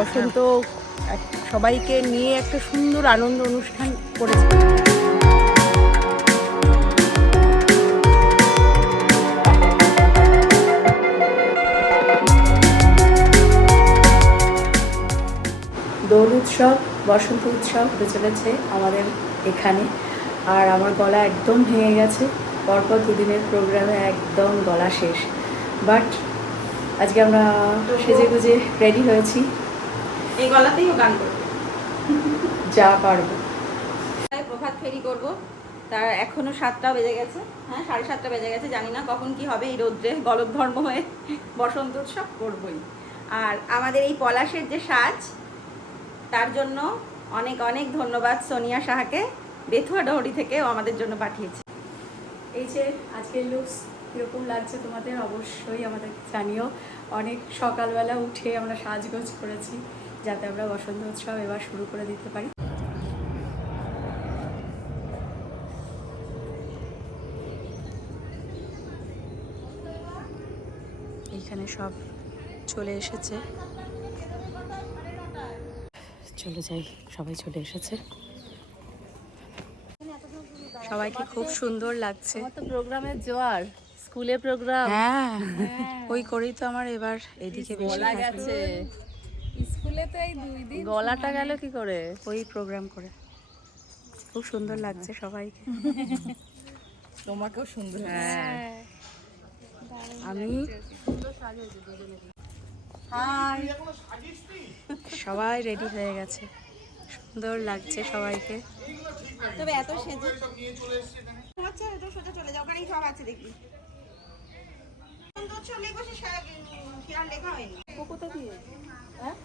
বসন্ত সবাইকে নিয়ে একটা সুন্দর আনন্দ অনুষ্ঠান করেছে। দোল উৎসব, বসন্ত উৎসব হতে চলেছে আমাদের এখানে। আর আমার গলা একদম ভেঙে গেছে। পরপর দুদিনের প্রোগ্রামে একদম গলা শেষ। বাট আজকে আমরা সেজে গুজে রেডি হয়েছি। এই গলাতেই ও গান করবে। যা পারব। তাই প্রভাত ফেরি করব। তার এখনও সাতটা বেজে গেছে। হ্যাঁ সাড়ে সাতটা বেজে গেছে জানি না কখন কি হবে এই রৌদ্রে গলদধর্ম হয়ে বসন্ত উৎসব করবই। আর আমাদের এই পলাশের যে সাজ তার জন্য অনেক অনেক ধন্যবাদ সোনিয়া সাহাকে। বেথুয়া ডহরি থেকে আমাদের জন্য পাঠিয়েছে। এই যে আজকের লুকস কীরকম লাগছে তোমাদের অবশ্যই আমাদের জানিও। অনেক সকালবেলা উঠে আমরা সাজগোজ করেছি। যাতে আমরা বসন্ত উৎসব এবার শুরু করে দিতে পারি। এইখানে সব চলে এসেছে। চলে যাই সবাই চলে এসেছে। সবাইকে খুব সুন্দর লাগছে। তো প্রোগ্রামের জোয়ার স্কুলে প্রোগ্রাম। হ্যাঁ ওই করেই তো আমার এবার এদিকে বেশি গলা গেছে। স্কুলে তো এই দুই দিন গলাটা গেল কি করে? ওই প্রোগ্রাম করে। খুব সুন্দর লাগছে সবাইকে। তোমাকেও সুন্দর হ্যাঁ। আমি সবাই রেডি হয়ে গেছে। সুন্দর লাগছে সবাইকে। তবে এত সেজে চলে যাও। ওখানেই সব আছে দেখি হয়নি। হ্যাঁ?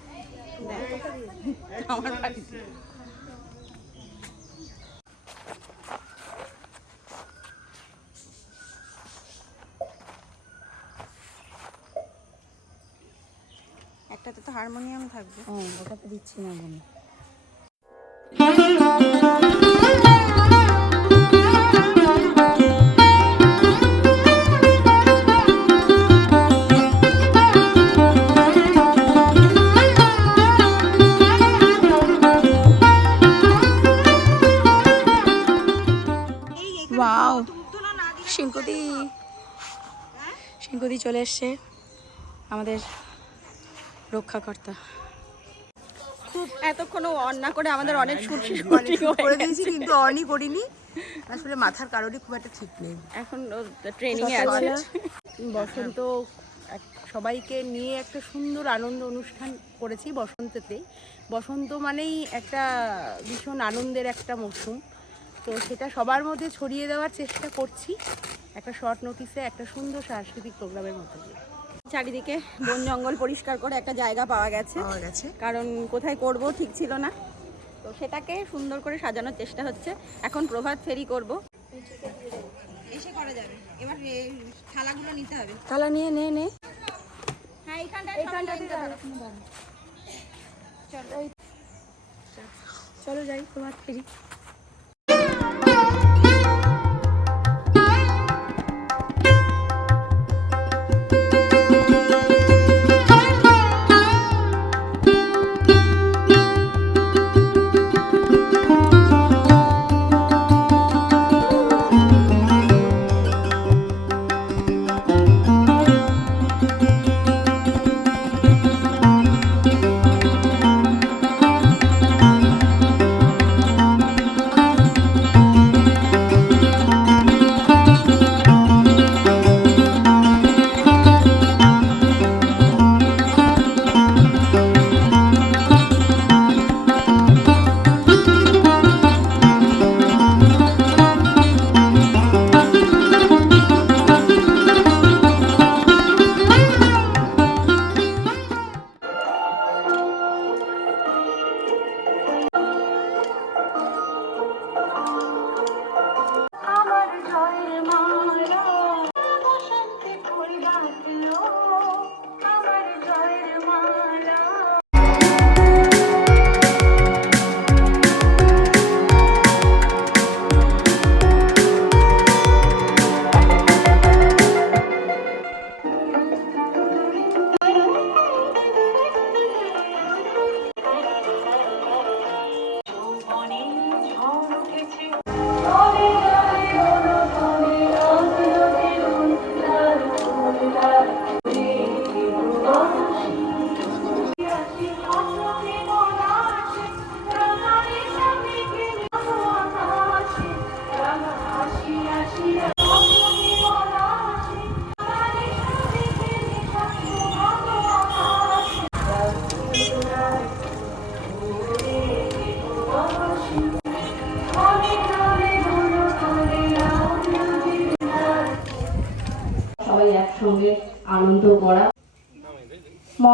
একটাতে তো হারমোনিয়াম থাকবে। ওটা তো দিচ্ছি না মনে সিংকুদি চলে এসছে। আমাদের রক্ষাকর্তা। খুব এতক্ষণ অন্না করে আমাদের অনেক শুট করে দিয়েছি কিন্তু অনই করিনি। আসলে মাথার কারোরই খুব একটা ঠিক নেই। এখন ট্রেনিং এ আছে। বসন্ত সবাইকে নিয়ে একটা সুন্দর আনন্দ অনুষ্ঠান করেছি বসন্ততে। বসন্ত মানেই একটা ভীষণ আনন্দের একটা মরশুম। তো সেটা সবার মধ্যে ছড়িয়ে দেওয়ার চেষ্টা করছি। একটা শর্ট নোটিসে একটা সুন্দর সাংস্কৃতিক প্রোগ্রামের মধ্যে দিয়ে। চারিদিকে বন জঙ্গল পরিষ্কার করে একটা জায়গা পাওয়া গেছে। কারণ কোথায় করব ঠিক ছিল না। তো সেটাকে সুন্দর করে সাজানোর চেষ্টা হচ্ছে। এখন প্রভাত ফেরি করব। এসে করা যাবে। এবার থালাগুলো নিতে হবে। থালা নিয়ে নে নে হ্যাঁ এইখানটায় এইখানটাতে চলো যাই প্রভাত ফেরি।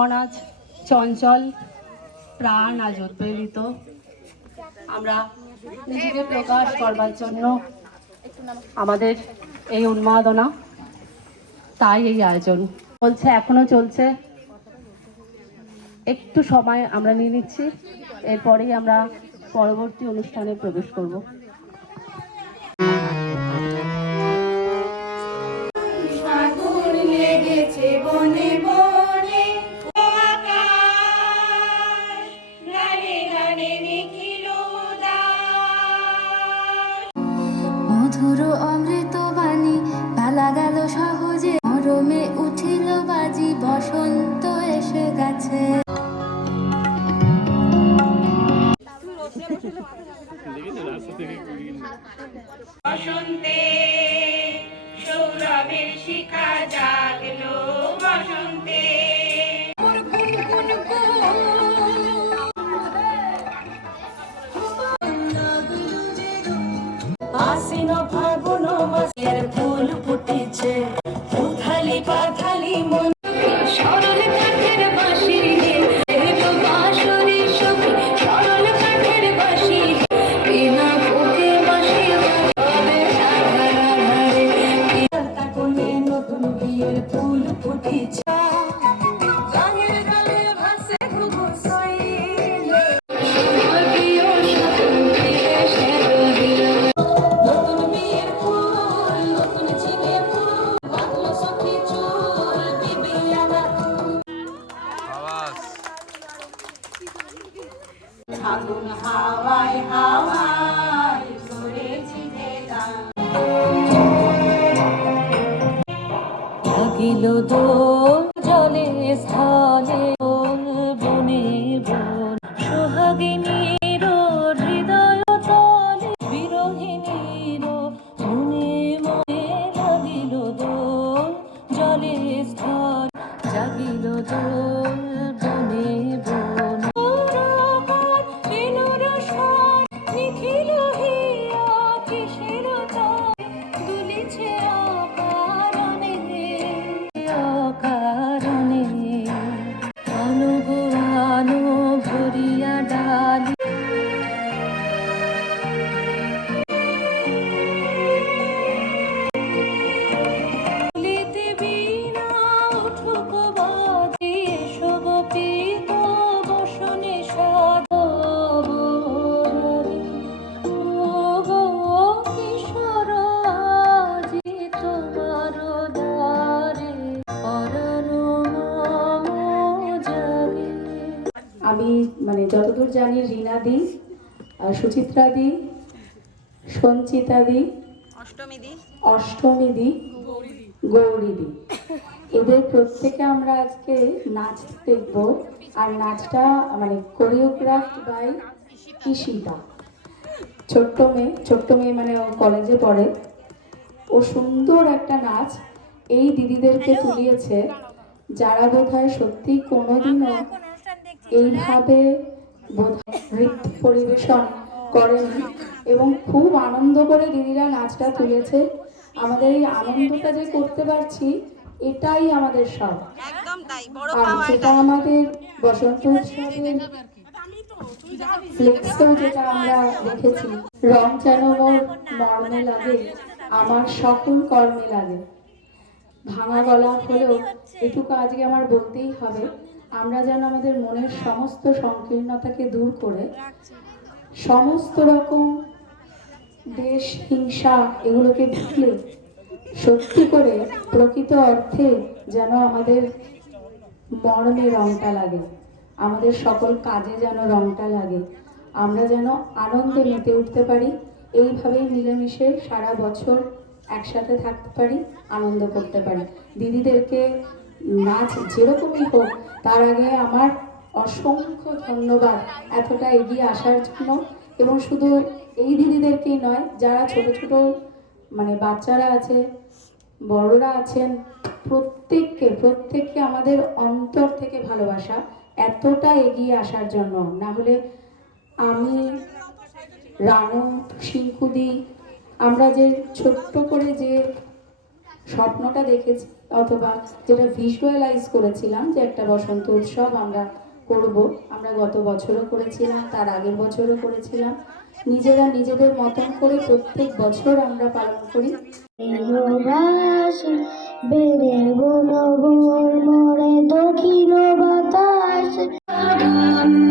মন আজ চঞ্চল, প্রাণ আজ উদ্বেলিত আমরা নিজেকে প্রকাশ করবার জন্য আমাদের এই উন্মাদনা, তাই এই আয়োজন। চলছে, এখনও চলছে। একটু সময় আমরা নিয়ে নিচ্ছি, এরপরেই আমরা পরবর্তী অনুষ্ঠানে প্রবেশ করব। আশ্বিন ফাগুন হাওয়ায় হাওয়ায় করেছি যে গান লাগিল জানি রীনাদি আর সুচিত্রাদি সঞ্চিতাদি অষ্টমী দি। অষ্টমীদি গৌরীদি এদের প্রত্যেকে আমরা আজকে নাচ দেখব আর নাচটা মানে কোরিওগ্রাফ বাই ঈশিতা। ছোট্ট মেয়ে ছোট্ট মেয়ে মানে ও কলেজে পড়ে। ও সুন্দর একটা নাচ এই দিদিদেরকে তুলিয়েছে যারা বোধ হয় সত্যি কোনোদিনও এইভাবে পরিবেশন করেন এবং খুব আনন্দ করে দিদিরা নাচটা তুলেছে। আমাদের এই আনন্দটা যে করতে পারছি এটাই আমাদের সব আর যেটা আমাদের বসন্ত উৎসবের ফ্লেক্সেও যেটা আমরা দেখেছি রং যেন মোর মর্মে লাগে আমার সকল কর্মে লাগে। ভাঙা গলা হলেও এটুকু আজকে আমার বলতেই হবে। আমরা যেন আমাদের মনের সমস্ত সংকীর্ণতাকে দূর করে সমস্ত রকম দেশ হিংসা এগুলোকে ঢুকলে সত্যি করে প্রকৃত অর্থে যেন আমাদের মর্মে রংটা লাগে আমাদের সকল কাজে যেন রংটা লাগে আমরা যেন আনন্দে মেতে উঠতে পারি এইভাবেই মিলেমিশে সারা বছর একসাথে থাকতে পারি আনন্দ করতে পারি। দিদিদেরকে নাচ যেরকমই হোক, তার আগে আমার অসংখ্য ধন্যবাদ এতটা এগিয়ে আসার জন্য। এবং শুধু এই দিদিদেরকেই নয়, যারা ছোট ছোট মানে বাচ্চারা আছে, বড়রা আছেন, প্রত্যেককে প্রত্যেককে আমাদের অন্তর থেকে ভালোবাসা এতটা এগিয়ে আসার জন্য। না হলে আমি, রানু, শিঙ্কুদি, আমরা যে ছোট্ট করে যে স্বপ্নটা দেখেছি, অথবা যেটা ভিজুয়ালাইজ করেছিলাম যে একটা বসন্ত উৎসব আমরা করব, আমরা গত বছরও করেছিলাম, তার আগের বছরও করেছিলাম। নিজেরা নিজেদের মতন করে প্রত্যেক বছর আমরা পালন করি। বাতাস।